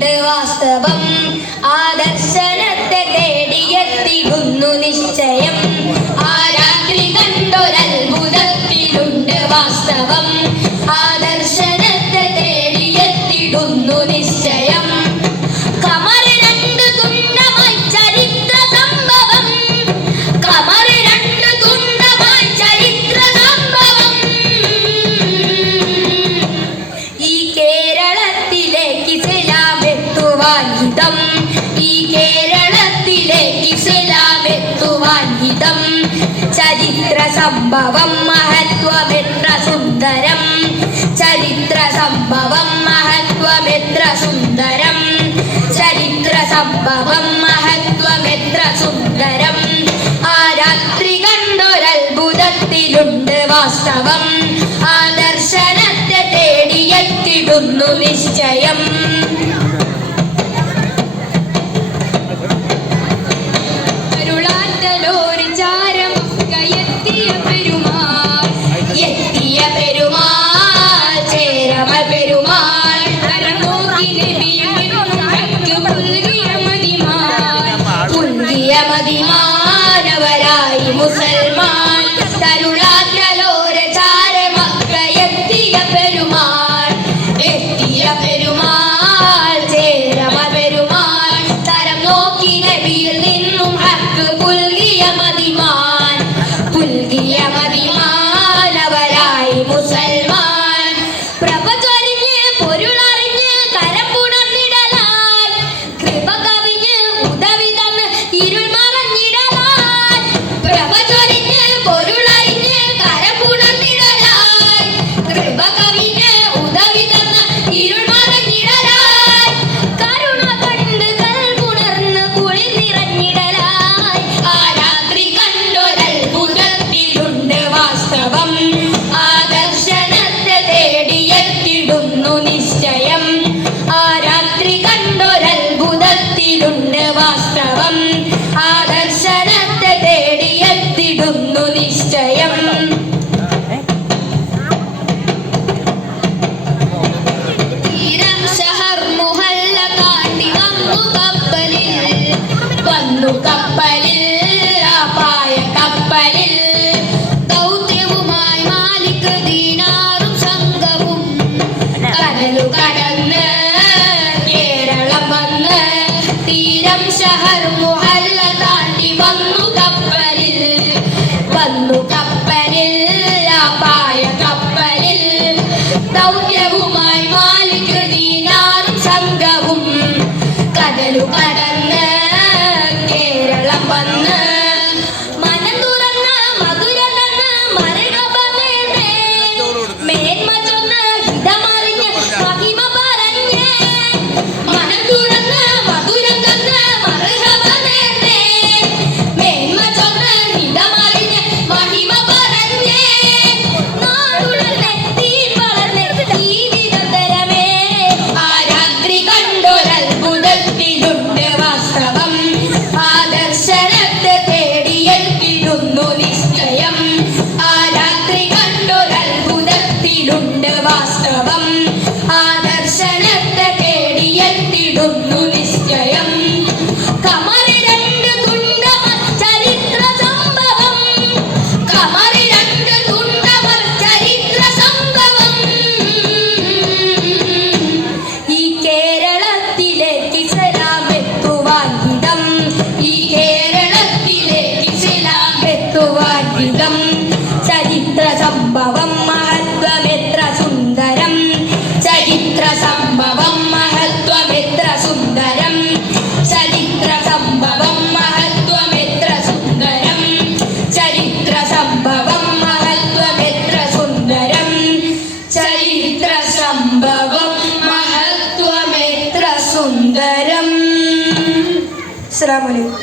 ത്തിലുണ്ട് വാസ്തവം. ആ ദർശനത്തെ തേടിയെത്തിടുന്നു നിശ്ചയം. ആ രാത്രി കണ്ടൊരത്ഭുതത്തിലുണ്ട് വാസ്തവം. ആ ദർശനത്തെ തേടിയെത്തിടുന്നു നിശ്ചയം. കമർ രണ്ട് തുണ്ടമായി ചരിത്ര സംഭവം. കമർ രണ്ട് തുണ്ടമായി ചരിത്ര സംഭവം. ഈ കേരളത്തിലേക്ക് ഇസ്ലാമെത്തുവാൻ ഹിതം. ഈ കേരളത്തിലേക്ക് ഇസ്ലാമെത്തുവാൻ ഹിതം. ചരിത്ര സംഭവം മഹത്വമെത്ര സുന്ദരം. ചരിത്ര സംഭവം മഹത്വമെത്ര സുന്ദരം. ചരിത്ര സംഭവം മഹത്വമെത്ര സുന്ദരം. ആ രാത്രി കണ്ടൊരത്ഭുതത്തിലുണ്ട് വാസ്തവം. ആ ദർശനത്തെ തേടിയെത്തിടുന്നു നിശ്ചയം. അരുളാറ്റലോര് ചാരമൊക്കെയെത്തിയ പെരുമാൾ. എത്തിയ പെരുമാൾ ചേരമ പെരുമാൾ. തരനോക്കി നബിയിൽ നിന്നും ഹക്ക് പുൽകിയ മദിമാൻ. പുൽകിയ മദിമാനവരായി മുസൽമാൻ. തരുളാറ്റലോര് ചാരമൊക്കെയെത്തിയ പെരുമാൾ. എത്തിയ പെരുമാൾ ചേരമ പെരുമാൾ. തരം നോക്കി നബിയിൽ നിന്നും ഹക്ക് പുൽകിയ മദിമാൻ. പുൽകിയ മദിമാനവരായി മുസൽമാൻ. പ്രഭ ചൊരിഞ്ഞ് പൊരുളറിഞ്ഞ് കരപ്പുണർന്നിടലായി. കൃപ കവിഞ്ഞ് ഉദവി തന്ന് ഇരുൾ മറഞ്ഞിടലായി. പ്രഭ ചൊരിഞ്ഞ് പൊരുളറിഞ്ഞ് കരപ്പുണർന്നിടലായി. കൃപ കവിഞ്ഞ് ഉദവി തന്ന് ഇരുൾ മറഞ്ഞിടലായി. കരുണ കണ്ട് കൽപുണർന്ന് കുളിർ നിറഞ്ഞിടലായി. ആ രാത്രി കണ്ടൊരത്ഭുതത്തിലുണ്ട് വാസ്തവം. ആ ദർശനത്തെ തേടിയെത്തിടുന്നു നിശ്ചയം. ആ രാത്രി കണ്ടൊരത്ഭുതത്തിലുണ്ട് വാസ്തവം. ആ ദർശനത്തെ തേടിയെത്തിടുന്നു നിശ്ചയം. തീരം ഷഹർ മുഹല്ല താണ്ടി വന്നു കപ്പലിൽ. വന്നു കപ്പലിൽ ആ പായ കപ്പലിൽ. ദൗത്യവുമായി മാലിക് ദീനാറും സംഘവും. കടലു കടന്ന് കേരളം വന്ന്. തീരം ഷഹർ മുഹല്ല താണ്ടി വന്നു കപ്പലിൽ. വന്നു കപ്പലിൽ ആ പായ കപ്പലിൽ. ദൗത്യവുമായി മാലിക് ദീനാറും സംഘവും. കടലു കടന്ന് കേരളം വന്ന്. മനം തുറന്ന് മധുര തന്ന് മറുകപ നേർന്നേ. മേന്മ ചൊന്ന് ഹിതമറിഞ്ഞ് മഹിമ പറഞ്ഞേ. മനം തുറന്ന് മധുര തന്ന് മറുകപ നേർന്നേ. മേന്മ ചൊന്ന് ഹിതമറിഞ്ഞ് മഹിമ പറഞ്ഞേ. നാടുളന്നെത്തി വളർന്ന് ജീവിതം തരമേ. ആ രാത്രി കണ്ടൊരത്ഭുതത്തിലുണ്ട് വാസ്തവം. ആ ദർശനത്തെ തേടിയെത്തിടുന്നു നിശ്ചയം. ആ രാത്രി കണ്ടൊരത്ഭുതത്തിലുണ്ട് വാസ്തവം. ആ ദർശനത്തെ തേടിയെത്തിടുന്നു നിശ്ചയം. കമർ രണ്ട് തുണ്ടമർ ചരിത്ര സംഭവം. കമർ രണ്ട് തുണ്ടമർ ചരിത്ര സംഭവം. ഈ കേരളത്തിലേക്ക് ഇസ്ലാമെത്തുവാൻ ഹിതം. ഈ കേരളത്തിലേക്ക് ഇസ്ലാമെത്തുവാൻ ഹിതം. ചരിത്ര സംഭവം മഹത്വമെത്ര സുന്ദരം. ചരിത്ര സംഭവം മഹത്വമെത്ര സുന്ദരം. ചരിത്ര സംഭവം മഹത്വമെത്ര സുന്ദരം. ചരിത്ര സംഭവം മഹത്വമെത്ര സുന്ദരം. ചരിത്ര സംഭവം മഹത്വമെത്ര സുന്ദരം. അസ്സലാമു അലൈക്കും.